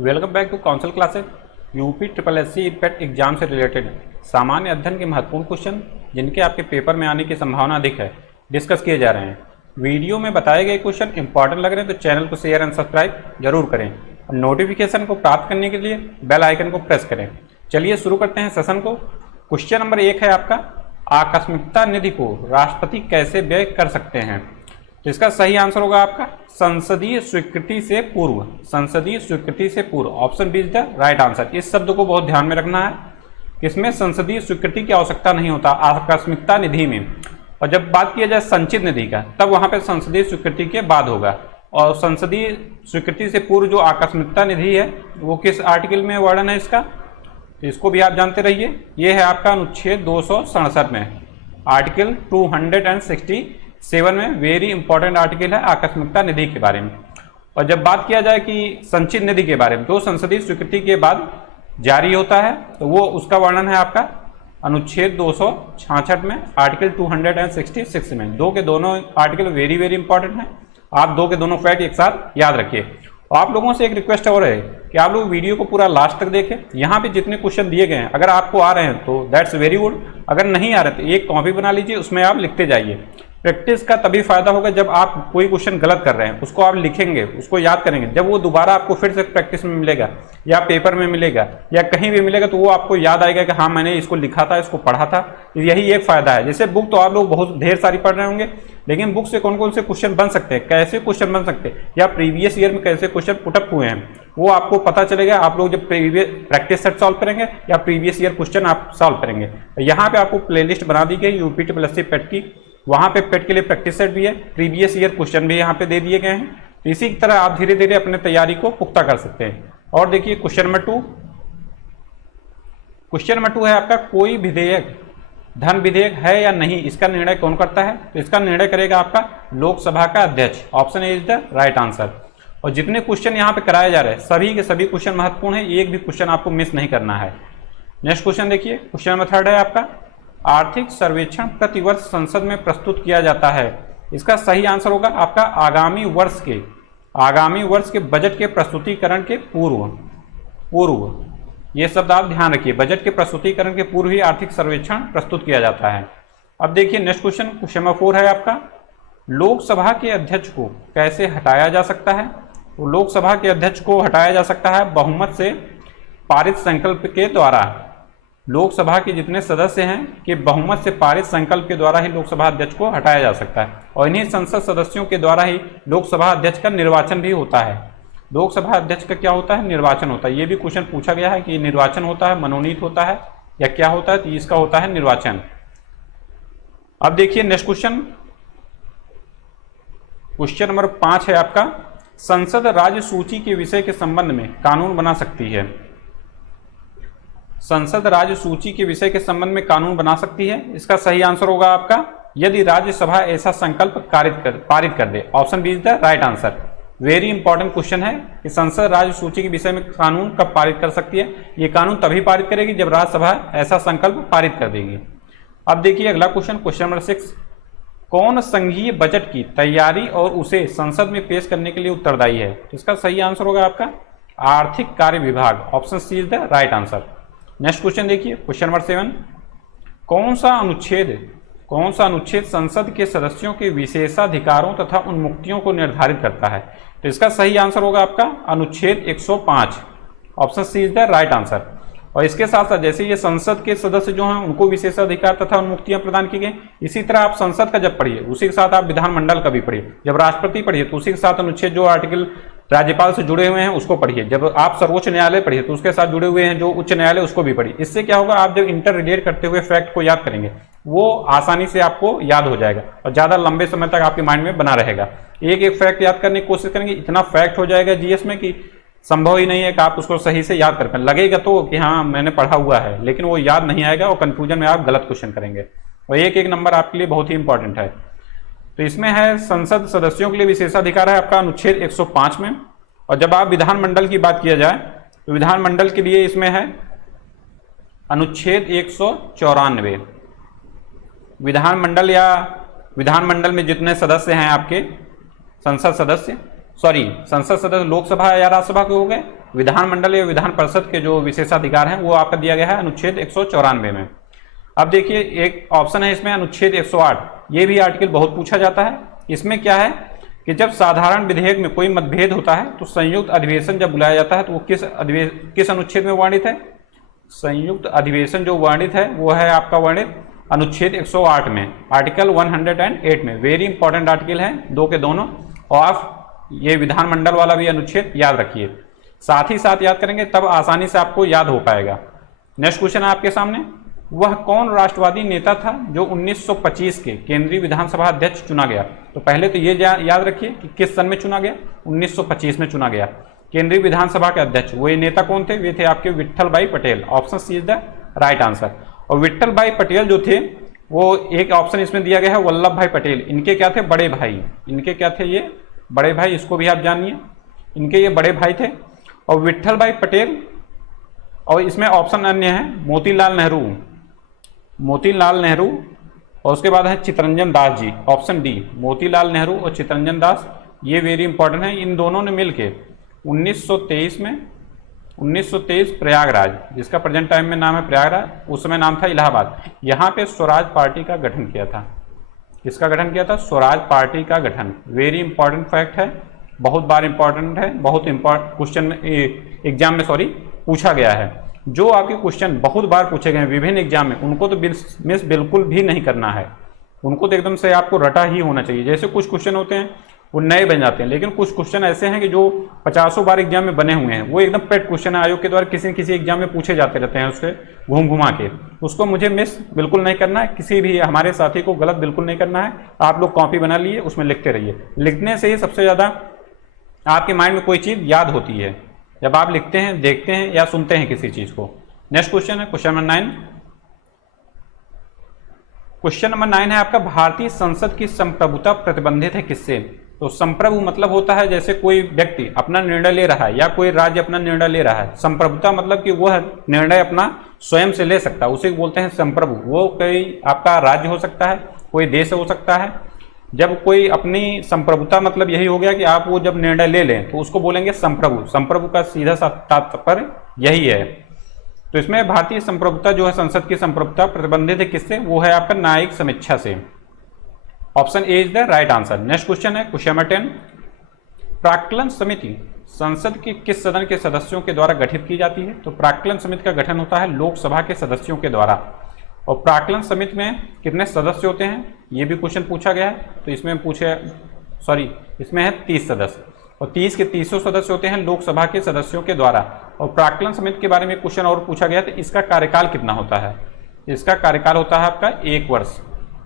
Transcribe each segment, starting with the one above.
Welcome back to council classes. UP triple S C PET exam से related सामान्य अध्ययन के महत्वपूर्ण क्वेश्चन जिनके आपके पेपर में आने की संभावना अधिक है डिस्कस किए जा रहे हैं। वीडियो में बताए गए क्वेश्चन इंपॉर्टेंट लग रहे हैं तो चैनल को शेयर एंड सब्सक्राइब जरूर करें और नोटिफिकेशन को प्राप्त करने के लिए बेल आइकन को प्रेस करें। चलिए शुरू करते हैं सेशन को। क्वेश्चन नंबर 1 है आपका, आकस्मिकता निधि को राष्ट्रपति कैसे व्यय कर सकते हैं? तो इसका सही आंसर होगा आपका संसदीय स्वीकृति से पूर्व। संसदीय स्वीकृति से पूर्व, option B is the right answer. इस शब्द को बहुत ध्यान में रखना है, इसमें संसदीय स्वीकृति की आवश्यकता नहीं होता आकस्मिकता निधि में। और जब बात किया जाए संचित निधि का, तब वहां पे संसदीय स्वीकृति के बाद होगा। और संसदीय स्वीकृति से पूर्व जो आकस्मिकता निधि है वो किस आर्टिकल में वर्णन है इसका, इसको भी आप जानते रहिए। ये है आपका अनुच्छेद 267 में, आर्टिकल 267 में। वेरी इंपॉर्टेंट आर्टिकल है आकस्मिकता निधि के बारे में। और जब बात किया जाए कि संचित निधि के बारे में, जो संसदीय स्वीकृति के बाद जारी होता है, तो वो उसका वर्णन है आपका अनुच्छेद 266 में, आर्टिकल 266 में। दो के दोनों आर्टिकल वेरी वेरी इंपॉर्टेंट है। आप दो के दोनों फैक्ट एक साथ याद रखिए। और आप लोगों से एक रिक्वेस्ट और है कि आप लोग वीडियो को पूरा लास्ट तक देखें। यहाँ पे जितने क्वेश्चन दिए गए हैं अगर आपको आ रहे हैं तो दैट्स वेरी गुड, अगर नहीं आ रहे तो एक कॉपी बना लीजिए, उसमें आप लिखते जाइए। प्रैक्टिस का तभी फायदा होगा जब आप कोई क्वेश्चन गलत कर रहे हैं उसको आप लिखेंगे, उसको याद करेंगे। जब वो दोबारा आपको फिर से प्रैक्टिस में मिलेगा या पेपर में मिलेगा या कहीं भी मिलेगा तो वो आपको याद आएगा कि हाँ मैंने इसको लिखा था, इसको पढ़ा था। यही एक फायदा है। जैसे बुक तो आप लोग बहुत ढेर सारी पढ़ रहे होंगे, लेकिन बुक से कौन कौन से क्वेश्चन बन सकते हैं, कैसे क्वेश्चन बन सकते हैं, या प्रीवियस ईयर में कैसे क्वेश्चन पुटअप हुए हैं, वो आपको पता चलेगा आप लोग जब प्रैक्टिस सेट सॉल्व करेंगे या प्रीवियस ईयर क्वेश्चन आप सॉल्व करेंगे। यहाँ पे आपको प्लेलिस्ट बना दी गई यूपी ट्रिपल एस सी पेट की, वहां पे पेट के लिए प्रैक्टिस सेट भी है, प्रीवियस ईयर क्वेश्चन भी यहाँ पे दे दिए गए हैं। इसी तरह आप धीरे धीरे अपने तैयारी को पुख्ता कर सकते हैं। और देखिए क्वेश्चन नंबर 2, क्वेश्चन नंबर 2 है आपका, कोई विधेयक धन विधेयक है या नहीं, इसका निर्णय कौन करता है? तो इसका निर्णय करेगा आपका लोकसभा का अध्यक्ष। Option A is the right answer. और जितने क्वेश्चन यहाँ पे कराए जा रहे हैं सभी के सभी क्वेश्चन महत्वपूर्ण है, एक भी क्वेश्चन आपको मिस नहीं करना है। नेक्स्ट क्वेश्चन देखिए, क्वेश्चन नंबर 3 है आपका, आर्थिक सर्वेक्षण प्रतिवर्ष संसद में प्रस्तुत किया जाता है। इसका सही आंसर होगा आपका आगामी वर्ष के बजट के प्रस्तुतिकरण के पूर्व। ये शब्द आप ध्यान रखिए, बजट के प्रस्तुतिकरण के पूर्व ही आर्थिक सर्वेक्षण प्रस्तुत किया जाता है। अब देखिए नेक्स्ट क्वेश्चन, क्वेश्चन नंबर 4 है आपका, लोकसभा के अध्यक्ष को कैसे हटाया जा सकता है? तो लोकसभा के अध्यक्ष को हटाया जा सकता है बहुमत से पारित संकल्प के द्वारा। लोकसभा के जितने सदस्य हैं कि बहुमत से पारित संकल्प के द्वारा ही लोकसभा अध्यक्ष को हटाया जा सकता है। और इन्हीं संसद सदस्यों के द्वारा ही लोकसभा अध्यक्ष का निर्वाचन भी होता है। लोकसभा अध्यक्ष का क्या होता है? निर्वाचन होता है। ये भी क्वेश्चन पूछा गया है कि निर्वाचन होता है, मनोनीत होता है या क्या होता है? तो इसका होता है निर्वाचन। अब देखिए नेक्स्ट क्वेश्चन, क्वेश्चन नंबर 5 है आपका, संसद राज्य सूची के विषय के संबंध में कानून बना सकती है। संसद राज्य सूची के विषय के संबंध में कानून बना सकती है। इसका सही आंसर होगा आपका यदि राज्यसभा ऐसा संकल्प पारित कर दे। Option B is the right answer. Very important question है कि संसद राज्य सूची के विषय में कानून कब पारित कर सकती है? ये कानून तभी पारित करेगी जब राज्यसभा ऐसा संकल्प पारित कर देगी। अब देखिए अगला क्वेश्चन, क्वेश्चन नंबर 6, कौन संघीय बजट की तैयारी और उसे संसद में पेश करने के लिए उत्तरदायी है? तो इसका सही आंसर होगा आपका आर्थिक कार्य विभाग। Option C is the right answer. Next question देखिए, क्वेश्चन नंबर 7, कौन सा अनुच्छेद संसद के सदस्यों के विशेषाधिकारों तथा उन्मुक्तियों को निर्धारित करता है? तो इसका सही आंसर होगा आपका अनुच्छेद 105। Option C is the right answer. और इसके साथ साथ जैसे ये संसद के सदस्य जो हैं उनको विशेषाधिकार तथा उन्मुक्तियां प्रदान की गई, इसी तरह आप संसद का जब पढ़िए उसी के साथ आप विधानमंडल का भी पढ़िए। जब राष्ट्रपति पढ़िए तो उसी के साथ अनुच्छेद जो आर्टिकल राज्यपाल से जुड़े हुए हैं उसको पढ़िए। जब आप सर्वोच्च न्यायालय पढ़िए तो उसके साथ जुड़े हुए हैं जो उच्च न्यायालय उसको भी पढ़िए। इससे क्या होगा, आप जब इंटर रिलेट करते हुए फैक्ट को याद करेंगे वो आसानी से आपको याद हो जाएगा और ज्यादा लंबे समय तक आपके माइंड में बना रहेगा। एक एक फैक्ट याद करने की कोशिश करेंगे, इतना फैक्ट हो जाएगा जीएस में कि संभव ही नहीं है कि आप उसको सही से याद कर पाए। लगेगा तो कि हाँ मैंने पढ़ा हुआ है, लेकिन वो याद नहीं आएगा और कंफ्यूजन में आप गलत क्वेश्चन करेंगे। और एक एक नंबर आपके लिए बहुत ही इंपॉर्टेंट है। तो इसमें है संसद सदस्यों के लिए विशेषाधिकार है आपका अनुच्छेद 105 में। और जब आप विधानमंडल की बात किया जाए तो विधानमंडल के लिए इसमें है अनुच्छेद 194। विधानमंडल में जितने सदस्य हैं आपके संसद सदस्य लोकसभा या राज्यसभा के हो गए, विधानमंडल या विधान परिषद के जो विशेषाधिकार हैं वो आपका दिया गया है अनुच्छेद 194 में। अब देखिए एक ऑप्शन है इसमें अनुच्छेद 108, ये भी आर्टिकल बहुत पूछा जाता है। इसमें क्या है कि जब साधारण विधेयक में कोई मतभेद होता है तो संयुक्त अधिवेशन जब बुलाया जाता है तो वो किस अनुच्छेद में वर्णित है? संयुक्त अधिवेशन जो वर्णित है वो है आपका वर्णित अनुच्छेद 108 में, आर्टिकल 108 में। वेरी इंपॉर्टेंट आर्टिकल है, दो के दोनों। और आप ये विधानमंडल वाला भी अनुच्छेद याद रखिए, साथ ही साथ याद करेंगे तब आसानी से आपको याद हो पाएगा। नेक्स्ट क्वेश्चन है आपके सामने, वह कौन राष्ट्रवादी नेता था जो 1925 के केंद्रीय विधानसभा अध्यक्ष चुना गया? तो पहले तो ये याद रखिए कि किस सन में चुना गया, 1925 में चुना गया केंद्रीय विधानसभा के अध्यक्ष। वो ये नेता कौन थे? वे थे आपके Vithalbhai Patel. Option C is the right answer. और विट्ठल भाई पटेल जो थे वो एक ऑप्शन इसमें दिया गया है वल्लभ भाई पटेल, इनके क्या थे? बड़े भाई। इनके क्या थे? ये बड़े भाई, इसको भी आप जानिए, इनके ये बड़े भाई थे। और विट्ठल भाई पटेल, और इसमें ऑप्शन अन्य है मोतीलाल नेहरू, मोतीलाल नेहरू, और उसके बाद है चित्तरंजन दास जी। ऑप्शन डी मोतीलाल नेहरू और चित्तरंजन दास, ये वेरी इंपॉर्टेंट है। इन दोनों ने मिलकर 1923 प्रयागराज, जिसका प्रेजेंट टाइम में नाम है प्रयागराज, उस समय नाम था इलाहाबाद, यहाँ पे स्वराज पार्टी का गठन किया था। किसका गठन किया था? स्वराज पार्टी का गठन। वेरी इंपॉर्टेंट फैक्ट है, बहुत बार इंपॉर्टेंट है, बहुत इंपॉर्टेंट क्वेश्चन में एग्जाम में पूछा गया है। जो आपके क्वेश्चन बहुत बार पूछे गए हैं विभिन्न एग्जाम में, उनको तो मिस बिल्कुल भी नहीं करना है, उनको तो एकदम से आपको रटा ही होना चाहिए। जैसे कुछ क्वेश्चन होते हैं वो नए बन जाते हैं, लेकिन कुछ क्वेश्चन ऐसे हैं कि जो 50 बार एग्जाम में बने हुए हैं, वो एकदम पेट क्वेश्चन है, आयोग के द्वारा किसी न किसी एग्जाम में पूछे जाते रहते हैं, उसके घूम घुमा के। उसको मुझे मिस बिल्कुल नहीं करना है, किसी भी हमारे साथी को गलत बिल्कुल नहीं करना है। आप लोग कॉपी बना लिए, उसमें लिखते रहिए। लिखने से ही सबसे ज़्यादा आपके माइंड में कोई चीज़ याद होती है, जब आप लिखते हैं, देखते हैं या सुनते हैं किसी चीज़ को। नेक्स्ट क्वेश्चन है क्वेश्चन नंबर 9। क्वेश्चन नंबर 9 है आपका, भारतीय संसद की संप्रभुता प्रतिबंधित है किससे? तो संप्रभु मतलब होता है जैसे कोई व्यक्ति अपना निर्णय ले रहा है या कोई राज्य अपना निर्णय ले रहा है। संप्रभुता मतलब कि वह निर्णय अपना स्वयं से ले सकता है, उसे बोलते हैं संप्रभु। वो कोई आपका राज्य हो सकता है, कोई देश हो सकता है। जब कोई अपनी संप्रभुता मतलब यही हो गया कि आप वो जब निर्णय ले लें तो उसको बोलेंगे संप्रभु। संप्रभु का सीधा सा तात्पर्य यही है। तो इसमें भारतीय संप्रभुता जो है, संसद की संप्रभुता प्रतिबंधित है किससे? वो है आपका न्यायिक समीक्षा से। Option A is the right answer. Next question है क्वेश्चन नंबर 10। प्राक्कलन समिति संसद के किस सदन के सदस्यों के द्वारा गठित की जाती है? तो प्राक्कलन समिति का गठन होता है लोकसभा के सदस्यों के द्वारा। और प्राक्कलन समिति में कितने सदस्य होते हैं, ये भी क्वेश्चन पूछा गया है। तो इसमें इसमें है 30 सदस्य, और 30 के 300 सदस्य होते हैं लोकसभा के सदस्यों के द्वारा। और प्राक्कलन समिति के बारे में क्वेश्चन और पूछा गया, तो इसका कार्यकाल कितना होता है? इसका कार्यकाल होता है आपका 1 वर्ष।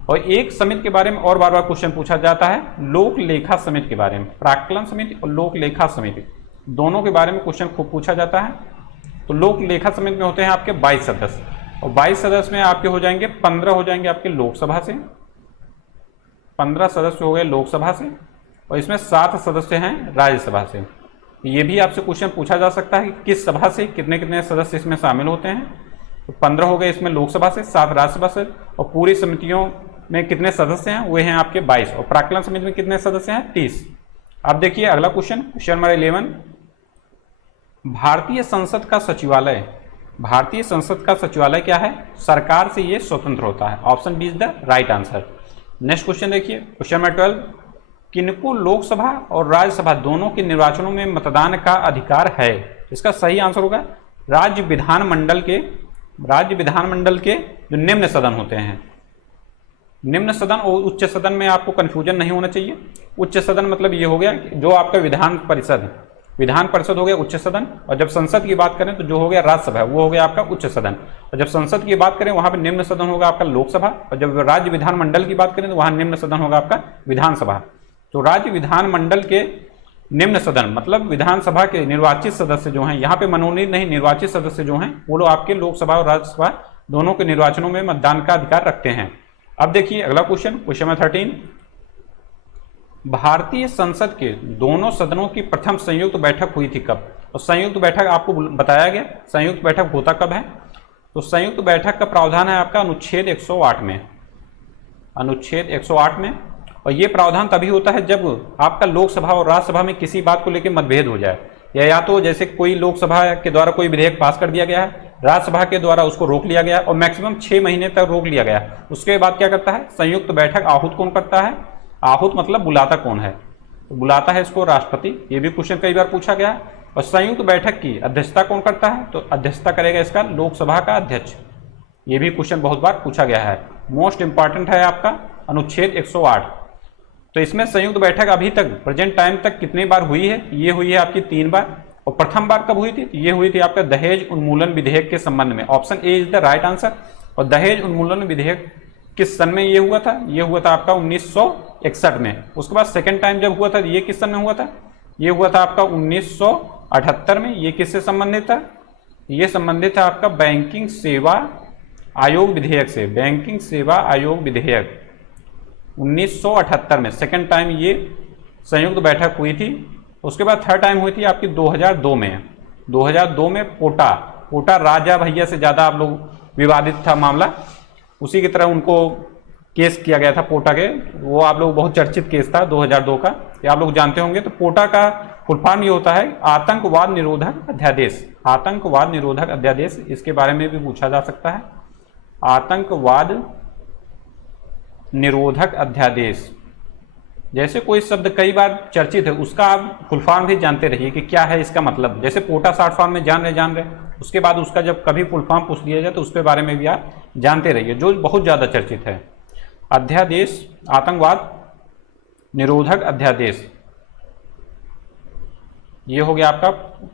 और एक समिति के बारे में और बार बार क्वेश्चन पूछा जाता है, लोक लेखा समिति के बारे में। प्राक्कलन समिति और लोक लेखा समिति दोनों के बारे में क्वेश्चन खूब पूछा जाता है। तो लोक लेखा समिति में होते हैं आपके 22 सदस्य, और 22 सदस्य में आपके हो जाएंगे 15 हो जाएंगे आपके लोकसभा से, 15 सदस्य हो गए लोकसभा से, और इसमें 7 सदस्य हैं राज्यसभा से। ये भी आपसे क्वेश्चन पूछा जा सकता है कि किस सभा से कितने कितने सदस्य इसमें शामिल होते हैं। तो 15 हो गए इसमें लोकसभा से, 7 राज्यसभा से, और पूरी समितियों में कितने सदस्य हैं? वे हैं आपके 22। और प्राक्कलन समिति में कितने सदस्य हैं? 30। अब देखिए अगला क्वेश्चन, क्वेश्चन नंबर 11। भारतीय संसद का सचिवालय, भारतीय संसद का सचिवालय क्या है? सरकार से ये स्वतंत्र होता है। Option B is the right answer. Next question देखिए क्वेश्चन नंबर 12। किनको लोकसभा और राज्यसभा दोनों के निर्वाचनों में मतदान का अधिकार है? इसका सही आंसर होगा राज्य विधानमंडल के जो निम्न सदन होते हैं। निम्न सदन और उच्च सदन में आपको कंफ्यूजन नहीं होना चाहिए। उच्च सदन मतलब ये हो गया जो आपका विधान परिषद हो गया उच्च सदन, और जब संसद की बात करें तो जो हो गया राज्यसभा वो हो गया आपका उच्च सदन, और जब संसद की बात करें वहां पर निम्न सदन होगा आपका लोकसभा, और जब राज्य विधानमंडल की बात करें तो वहां निम्न सदन होगा आपका विधानसभा। तो राज्य विधानमंडल के निम्न सदन मतलब विधानसभा के निर्वाचित सदस्य जो हैं, यहाँ पे मनोनीत नहीं निर्वाचित सदस्य जो हैं, वो लोग आपके लोकसभा और राज्यसभा दोनों के निर्वाचनों में मतदान का अधिकार रखते हैं। अब देखिए अगला क्वेश्चन, क्वेश्चन नंबर 13। भारतीय संसद के दोनों सदनों की प्रथम संयुक्त बैठक हुई थी कब? और संयुक्त बैठक आपको बताया गया, संयुक्त बैठक होता कब है? तो संयुक्त बैठक का प्रावधान है आपका अनुच्छेद 108 में, अनुच्छेद 108 में। और ये प्रावधान तभी होता है जब आपका लोकसभा और राज्यसभा में किसी बात को लेकर मतभेद हो जाए, या तो जैसे कोई लोकसभा के द्वारा कोई विधेयक पास कर दिया गया है, राज्यसभा के द्वारा उसको रोक लिया गया और मैक्सिमम 6 महीने तक रोक लिया गया, उसके बाद क्या करता है, संयुक्त बैठक आहूत कौन करता है, आहूत मतलब बुलाता कौन है, तो बुलाता है इसको राष्ट्रपति। ये भी क्वेश्चन कई बार पूछा गया है। और संयुक्त बैठक की अध्यक्षता कौन करता है, तो अध्यक्षता करेगा इसका लोकसभा का अध्यक्ष। ये भी क्वेश्चन बहुत बार पूछा गया है। मोस्ट इंपॉर्टेंट है आपका अनुच्छेद 108। तो इसमें संयुक्त बैठक अभी तक प्रेजेंट टाइम तक कितनी बार हुई है, ये हुई है आपकी 3 बार। और प्रथम बार कब हुई थी, ये हुई थी आपका दहेज उन्मूलन विधेयक के संबंध में। Option A is the right answer. और दहेज उन्मूलन विधेयक किस सन में ये हुआ था, ये हुआ था आपका 1961 में। उसके बाद सेकेंड टाइम जब हुआ था, ये किस सन में हुआ था, ये हुआ था आपका 1978 में। ये किससे संबंधित था, ये संबंधित था आपका बैंकिंग सेवा आयोग विधेयक से। बैंकिंग सेवा आयोग विधेयक 1978 में सेकेंड टाइम ये संयुक्त बैठक हुई थी। उसके बाद थर्ड टाइम हुई थी आपकी 2002 में। 2002 में पोटा राजा भैया से ज़्यादा आप लोग विवादित था मामला, उसी की तरह उनको केस किया गया था पोटा के। वो आप लोग बहुत चर्चित केस था 2002 का, ये आप लोग जानते होंगे। तो पोटा का फुल फॉर्म ये होता है आतंकवाद निरोधक अध्यादेश। आतंकवाद निरोधक अध्यादेश, इसके बारे में भी पूछा जा सकता है। आतंकवाद निरोधक अध्यादेश, जैसे कोई शब्द कई बार चर्चित है उसका आप फुल फॉर्म भी जानते रहिए कि क्या है इसका मतलब। जैसे पोटा शॉर्ट फॉर्म में जान रहे, उसके बाद उसका जब कभी फुल फॉर्म पूछ लिया जाए तो उसके बारे में भी आप जानते रहिए, जो बहुत ज़्यादा चर्चित है। अध्यादेश, आतंकवाद निरोधक अध्यादेश, ये हो गया आपका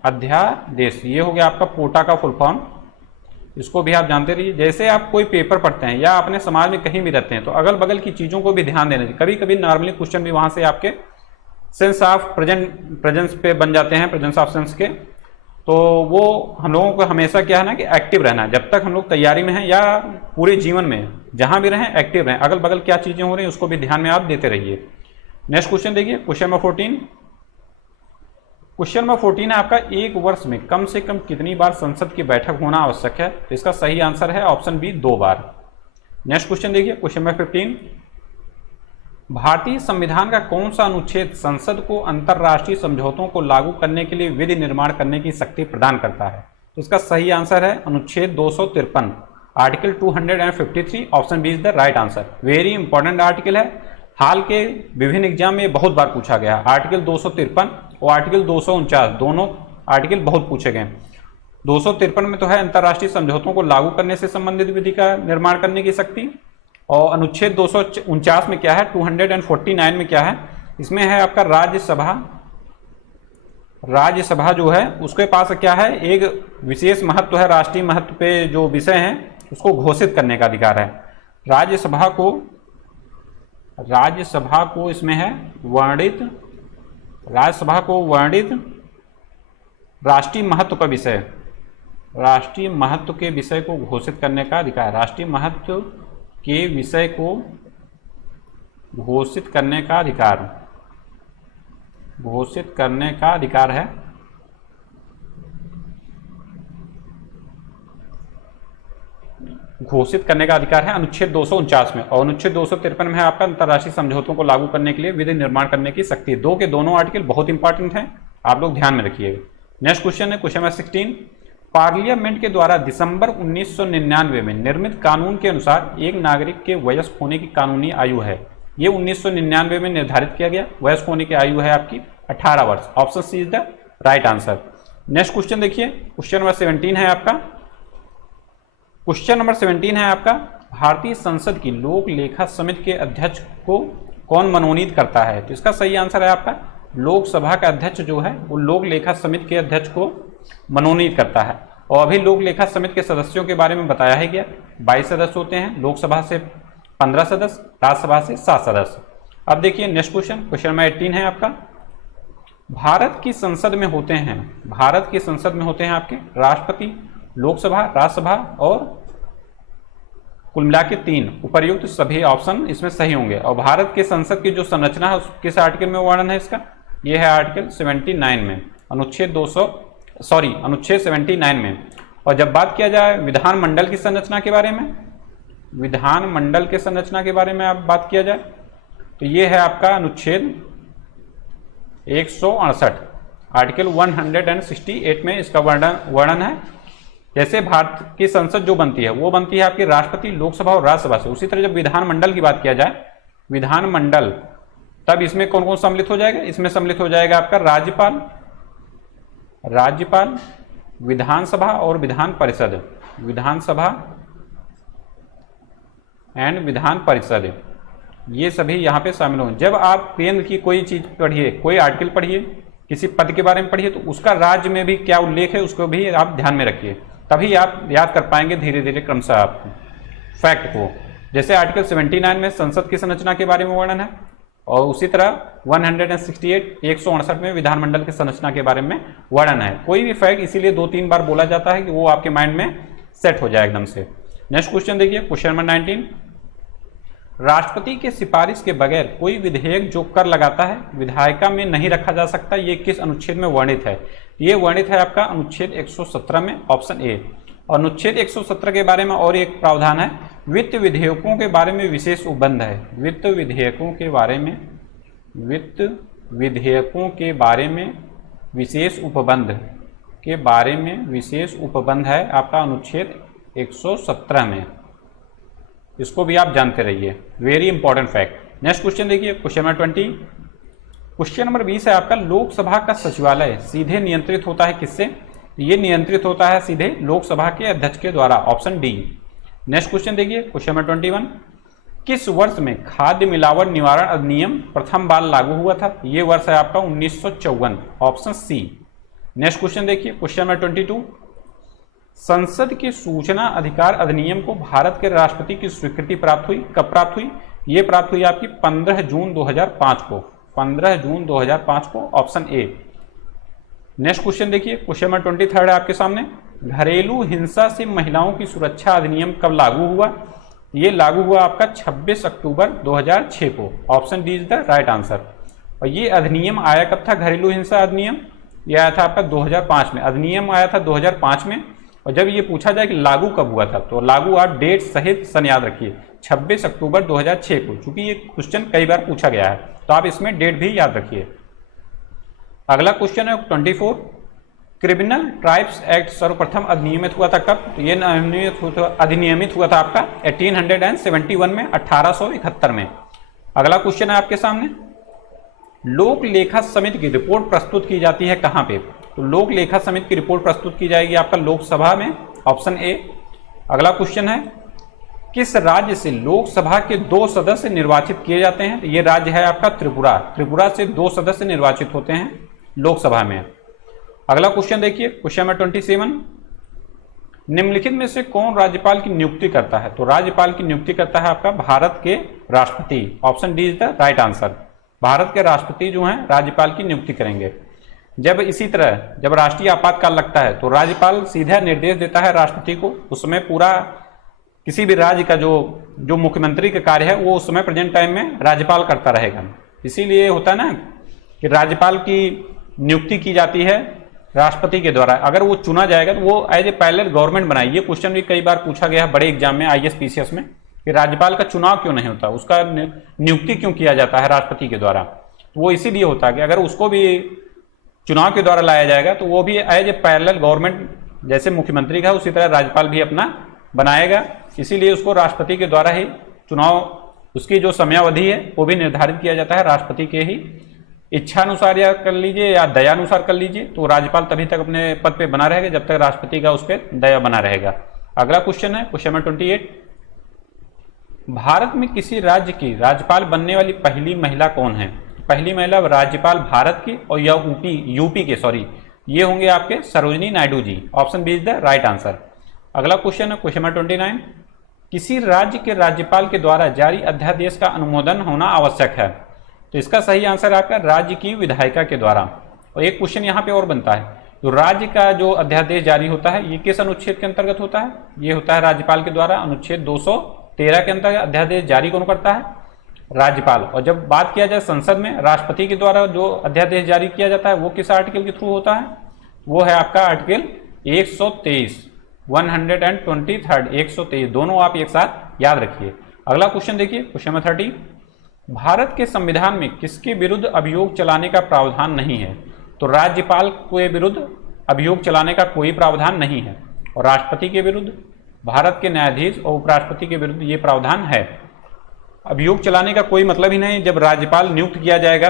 अध्यादेश, ये हो गया आपका पोटा का फुल फॉर्म, इसको भी आप जानते रहिए। जैसे आप कोई पेपर पढ़ते हैं या अपने समाज में कहीं भी रहते हैं तो अगल बगल की चीज़ों को भी ध्यान देना चाहिए। कभी कभी नॉर्मली क्वेश्चन भी वहाँ से आपके सेंस ऑफ प्रेजेंस पे बन जाते हैं, प्रेजेंस ऑफ सेंस के। तो वो हम लोगों को हमेशा क्या है ना कि एक्टिव रहना है। जब तक हम लोग तैयारी में हैं या पूरे जीवन में जहाँ भी रहें एक्टिव रहें, अगल बगल क्या चीज़ें हो रही हैं उसको भी ध्यान में आप देते रहिए। नेक्स्ट क्वेश्चन देखिए, क्वेश्चन नंबर 14। क्वेश्चन नंबर 14 है आपका, एक वर्ष में कम से कम कितनी बार संसद की बैठक होना आवश्यक है, तो इसका सही आंसर है ऑप्शन बी 2 बार। नेक्स्ट क्वेश्चन देखिए, क्वेश्चन नंबर 15। भारतीय संविधान का कौन सा अनुच्छेद संसद को अंतर्राष्ट्रीय समझौतों को लागू करने के लिए विधि निर्माण करने की शक्ति प्रदान करता है, तो इसका सही आंसर है अनुच्छेद 253, article 253। Option B is the right answer. Very important article है, हाल के विभिन्न एग्जाम में बहुत बार पूछा गया। आर्टिकल 253 और आर्टिकल 249 दोनों आर्टिकल बहुत पूछे गए। 253 में तो है अंतर्राष्ट्रीय समझौतों को लागू करने से संबंधित विधि का निर्माण करने की शक्ति, और अनुच्छेद 249 में क्या है, 249 में क्या है, इसमें है आपका राज्यसभा जो है उसके पास क्या है, एक विशेष महत्व है, राष्ट्रीय महत्व पे जो विषय हैं उसको घोषित करने का अधिकार है। राज्यसभा को इसमें है वर्णित, राज्यसभा को वर्णित राष्ट्रीय महत्व का विषय, राष्ट्रीय महत्व के विषय को घोषित करने का अधिकार, राष्ट्रीय महत्व के विषय को घोषित करने का अधिकार, घोषित करने का अधिकार है। घोषित करने का अधिकार है अनुच्छेद 249 में, और अनुच्छेद 253 में है आपका अंतर्राष्ट्रीय समझौतों को लागू करने के लिए विधि निर्माण करने की शक्ति। दो के दोनों आर्टिकल बहुत इंपॉर्टेंट हैं, आप लोग ध्यान में रखिएगा। नेक्स्ट क्वेश्चन है क्वेश्चन नंबर 16। पार्लियामेंट के द्वारा दिसंबर 1999 में निर्मित कानून के अनुसार एक नागरिक के वयस्क होने की कानूनी आयु है, ये 1999 में निर्धारित किया गया। वयस्क होने की आयु है आपकी 18 वर्ष। Option C is the right answer. Next question देखिए, क्वेश्चन नंबर 17 है आपका, क्वेश्चन नंबर 17 है आपका, भारतीय संसद की लोक लेखा समिति के अध्यक्ष को कौन मनोनीत करता है, तो इसका सही आंसर है आपका लोकसभा का अध्यक्ष जो है वो लोक लेखा समिति के अध्यक्ष को मनोनीत करता है। और अभी लोक लेखा समिति के सदस्यों के बारे में बताया है गया, 22 सदस्य होते हैं, लोकसभा से 15 सदस्य, राज्यसभा से 7 सदस्य। अब देखिए नेक्स्ट क्वेश्चन, क्वेश्चन नंबर 18 है आपका, भारत की संसद में होते हैं, भारत की संसद में होते हैं आपके राष्ट्रपति, लोकसभा, राज्यसभा और कुल मिला के 3, उपर्युक्त सभी ऑप्शन इसमें सही होंगे। और भारत के संसद की जो संरचना है किस आर्टिकल में वर्णन है इसका, यह है आर्टिकल 79 में, अनुच्छेद 79 में। और जब बात किया जाए विधानमंडल की संरचना के बारे में, विधानमंडल के संरचना के बारे में आप बात किया जाए तो यह है आपका अनुच्छेद 168, आर्टिकल 168 में इसका वर्णन है। जैसे भारत की संसद जो बनती है वो बनती है आपकी राष्ट्रपति, लोकसभा और राज्यसभा से। उसी तरह जब विधानमंडल की बात किया जाए, विधानमंडल, तब इसमें कौन कौन सम्मिलित हो जाएगा? इसमें सम्मिलित हो जाएगा आपका राज्यपाल, विधानसभा और विधान परिषद, विधानसभा एंड विधान परिषद, ये सभी यहाँ पे शामिल होंगे। जब आप केंद्र की कोई चीज पढ़िए, कोई आर्टिकल पढ़िए, किसी पद के बारे में पढ़िए, तो उसका राज्य में भी क्या उल्लेख है उसको भी आप ध्यान में रखिए, तभी आप याद कर पाएंगे धीरे धीरे क्रमशः आप फैक्ट को। जैसे आर्टिकल 79 में संसद की संरचना के बारे में वर्णन है, और उसी तरह 168 में विधानमंडल की संरचना के बारे में वर्णन है। कोई भी फैक्ट इसीलिए 2-3 बार बोला जाता है कि वो आपके माइंड में सेट हो जाए एकदम से। नेक्स्ट क्वेश्चन देखिए, क्वेश्चन नंबर 19, राष्ट्रपति के सिफारिश के बगैर कोई विधेयक जो कर लगाता है विधायिका में नहीं रखा जा सकता, ये किस अनुच्छेद में वर्णित है? ये वर्णित है आपका अनुच्छेद 117 में, ऑप्शन ए। और अनुच्छेद 117 के बारे में और एक प्रावधान है, वित्त विधेयकों के बारे में विशेष उपबंध है। वित्त विधेयकों के बारे में विशेष उपबंध है आपका अनुच्छेद 117 में। इसको भी आप जानते रहिए, very important fact. Next question देखिए, क्वेश्चन नंबर 20, क्वेश्चन नंबर 20 है आपका, लोकसभा का सचिवालय सीधे नियंत्रित होता है किससे? ये नियंत्रित होता है सीधे लोकसभा के अध्यक्ष के द्वारा, ऑप्शन डी। नेक्स्ट क्वेश्चन देखिए, क्वेश्चन नंबर 21, किस वर्ष में खाद्य मिलावट निवारण अधिनियम प्रथम बार लागू हुआ था? ये वर्ष है आपका 1954, ऑप्शन सी। नेक्स्ट क्वेश्चन देखिए, क्वेश्चन नंबर 22, संसद के सूचना अधिकार अधिनियम को भारत के राष्ट्रपति की स्वीकृति प्राप्त हुई, कब प्राप्त हुई? ये प्राप्त हुई आपकी 15 जून 2005 को, 15 जून 2005 को, ऑप्शन ए। नेक्स्ट क्वेश्चन देखिए, क्वेश्चन नंबर 23 है आपके सामने, घरेलू हिंसा से महिलाओं की सुरक्षा अधिनियम कब लागू हुआ? ये लागू हुआ आपका 26 अक्टूबर 2006 को, option D is the right answer. और ये अधिनियम आया कब था? घरेलू हिंसा अधिनियम ये आया था आपका 2005 में, अधिनियम आया था 2005 में। और जब ये पूछा जाए कि लागू कब हुआ था, तो लागू आप डेट सहित सन याद रखिए, 26 अक्टूबर 2006 को, चूंकि ये क्वेश्चन कई बार पूछा गया है तो आप इसमें डेट भी याद रखिए। अगला क्वेश्चन है 24, क्रिमिनल ट्राइब्स एक्ट सर्वप्रथम अधिनियमित हुआ था कब? तो ये अधिनियमित हुआ था आपका 1871 में, 1871 में। अगला क्वेश्चन है आपके सामने, लोक लेखा समिति की रिपोर्ट प्रस्तुत की जाती है कहां पे? तो लोक लेखा समिति की रिपोर्ट प्रस्तुत की जाएगी आपका लोकसभा में, ऑप्शन ए। अगला क्वेश्चन है, किस राज्य से लोकसभा के 2 सदस्य निर्वाचित किए जाते हैं? तो ये राज्य है आपका त्रिपुरा, त्रिपुरा से 2 सदस्य निर्वाचित होते हैं लोकसभा में। अगला क्वेश्चन देखिए, क्वेश्चन नंबर 27, निम्नलिखित में से कौन राज्यपाल की नियुक्ति करता है? तो राज्यपाल की नियुक्ति करता है आपका भारत के राष्ट्रपति, option D is the right answer. Bharat के राष्ट्रपति जो हैं राज्यपाल की नियुक्ति करेंगे। जब इसी तरह जब राष्ट्रीय आपातकाल लगता है तो राज्यपाल सीधा निर्देश देता है राष्ट्रपति को, उसमें पूरा किसी भी राज्य का जो मुख्यमंत्री का कार्य है वो उस समय प्रेजेंट टाइम में राज्यपाल करता रहेगा। इसीलिए होता है ना कि राज्यपाल की नियुक्ति की जाती है राष्ट्रपति के द्वारा। अगर वो चुना जाएगा तो वो एज ए पैरेलल गवर्नमेंट बनाए। ये क्वेश्चन भी कई बार पूछा गया है बड़े एग्जाम में, IAS PCS में, कि राज्यपाल का चुनाव क्यों नहीं होता, उसका नियुक्ति क्यों किया जाता है राष्ट्रपति के द्वारा? तो वो इसीलिए होता है कि अगर उसको भी चुनाव के द्वारा लाया जाएगा तो वो भी एज ए पैरेलल गवर्नमेंट, जैसे मुख्यमंत्री का उसी तरह राज्यपाल भी अपना बनाएगा। इसीलिए उसको राष्ट्रपति के द्वारा ही चुनाव, उसकी जो समयावधि है वो भी निर्धारित किया जाता है राष्ट्रपति के ही इच्छानुसार या कर लीजिए या दयानुसार कर लीजिए। तो राज्यपाल तभी तक अपने पद पे बना रहेगा जब तक राष्ट्रपति का उस पर दया बना रहेगा। अगला क्वेश्चन है क्वेश्चन नंबर 28, भारत में किसी राज्य की राज्यपाल बनने वाली पहली महिला कौन है? पहली महिला राज्यपाल भारत की और या यूपी के ये होंगे आपके Sarojini Naidu ji, option B is the right answer. अगला क्वेश्चन है क्वेश्चन नंबर 29, किसी राज्य के राज्यपाल के द्वारा जारी अध्यादेश का अनुमोदन होना आवश्यक है? तो इसका सही आंसर आपका राज्य की विधायिका के द्वारा। और एक क्वेश्चन यहाँ पे और बनता है, तो राज्य का जो अध्यादेश जारी होता है ये किस अनुच्छेद के अंतर्गत होता है? ये होता है राज्यपाल के द्वारा, अनुच्छेद 213 के अंतर्गत अध्यादेश जारी कौन करता है? राज्यपाल। और जब बात किया जाए संसद में राष्ट्रपति के द्वारा जो अध्यादेश जारी किया जाता है वो किस आर्टिकल के थ्रू होता है? वो है आपका आर्टिकल 123, 123, दोनों आप एक साथ याद रखिए। अगला क्वेश्चन देखिए क्वेश्चन नंबर 30, भारत के संविधान में किसके विरुद्ध अभियोग चलाने का प्रावधान नहीं है? तो राज्यपाल के विरुद्ध अभियोग चलाने का कोई प्रावधान नहीं है, और राष्ट्रपति के विरुद्ध, भारत के न्यायाधीश और उपराष्ट्रपति के विरुद्ध ये प्रावधान है। अभियोग चलाने का कोई मतलब ही नहीं। जब राज्यपाल नियुक्त किया जाएगा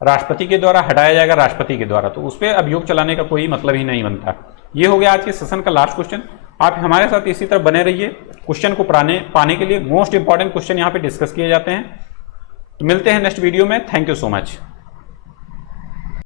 राष्ट्रपति के द्वारा, हटाया जाएगा राष्ट्रपति के द्वारा, तो उस पर अभियोग चलाने का कोई मतलब ही नहीं बनता। ये हो गया आज के सेशन का लास्ट क्वेश्चन। आप हमारे साथ इसी तरह बने रहिए। क्वेश्चन को पाने के लिए मोस्ट इंपॉर्टेंट क्वेश्चन यहाँ पे डिस्कस किए जाते हैं। तो मिलते हैं नेक्स्ट वीडियो में। Thank you so much.